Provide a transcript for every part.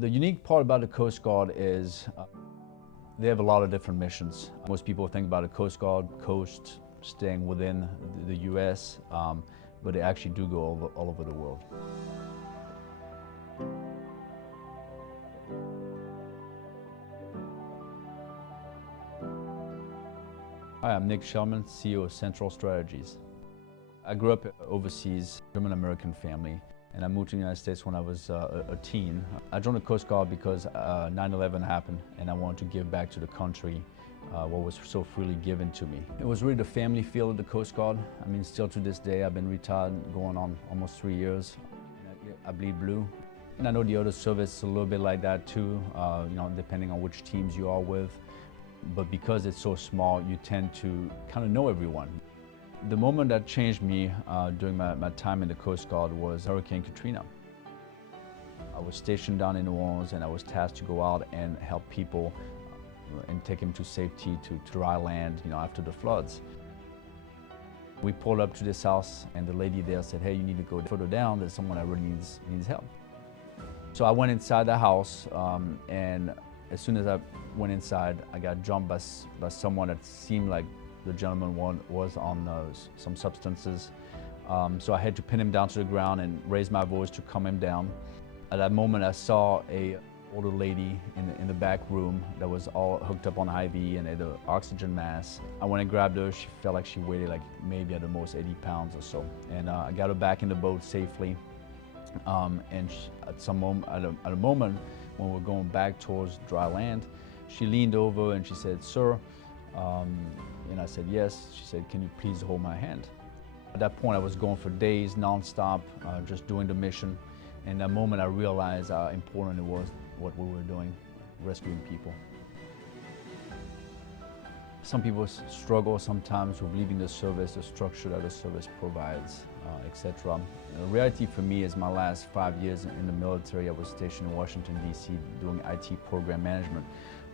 The unique part about the Coast Guard is they have a lot of different missions. Most people think about the Coast Guard, coast, staying within the U.S., but they actually do go all over the world. Hi, I'm Schellman, CEO of Central Strategies. I grew up overseas, German-American family, and I moved to the United States when I was a teen. I joined the Coast Guard because 9/11 happened, and I wanted to give back to the country what was so freely given to me. It was really the family feel of the Coast Guard. I mean, still to this day, I've been retired going on almost 3 years. I bleed blue. And I know the other service is a little bit like that too, depending on which teams you are with. But because it's so small, you tend to kind of know everyone. The moment that changed me during my time in the Coast Guard was Hurricane Katrina. I was stationed down in New Orleans, and I was tasked to go out and help people and take them to safety, to dry land, after the floods. We pulled up to this house, and the lady there said, "Hey, you need to go further down. There's someone that really needs help." So I went inside the house, and as soon as I went inside, I got jumped by someone that seemed like the gentleman was on some substances. So I had to pin him down to the ground and raise my voice to calm him down. At that moment, I saw an older lady in the back room that was all hooked up on IV and had an oxygen mask. I went and grabbed her. She felt like she weighed like maybe at the most 80 pounds or so. And I got her back in the boat safely. And at a moment when we're going back towards dry land, she leaned over and she said, "Sir," and I said, "Yes." She said, "Can you please hold my hand?" At that point, I was going for days nonstop, just doing the mission. And that moment, I realized how important it was what we were doing, rescuing people. Some people struggle sometimes with leaving the service, the structure that the service provides, etc. The reality for me is my last 5 years in the military, I was stationed in Washington, D.C. doing IT program management.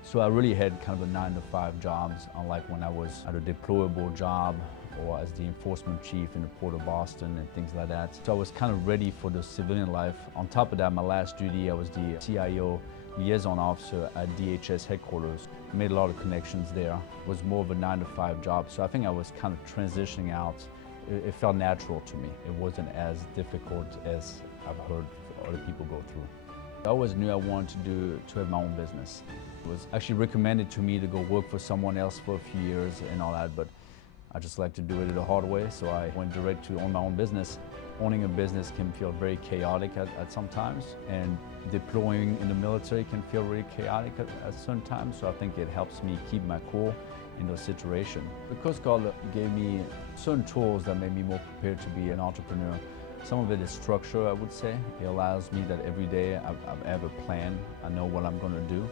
So I really had kind of a 9-to-5 jobs, unlike when I was at a deployable job or as the enforcement chief in the Port of Boston and things like that. So I was kind of ready for the civilian life. On top of that, my last duty, I was the CIO liaison officer at DHS headquarters. I made a lot of connections there. It was more of a 9-to-5 job, so I think I was kind of transitioning out. It felt natural to me. It wasn't as difficult as I've heard other people go through. I always knew I wanted to have my own business. It was actually recommended to me to go work for someone else for a few years and all that, but I just like to do it the hard way, so I went direct to own my own business. Owning a business can feel very chaotic at some times, and deploying in the military can feel really chaotic at certain times, so I think it helps me keep my cool in those situations. The Coast Guard gave me certain tools that made me more prepared to be an entrepreneur. Some of it is structure, I would say. It allows me that every day I have a plan. I know what I'm going to do.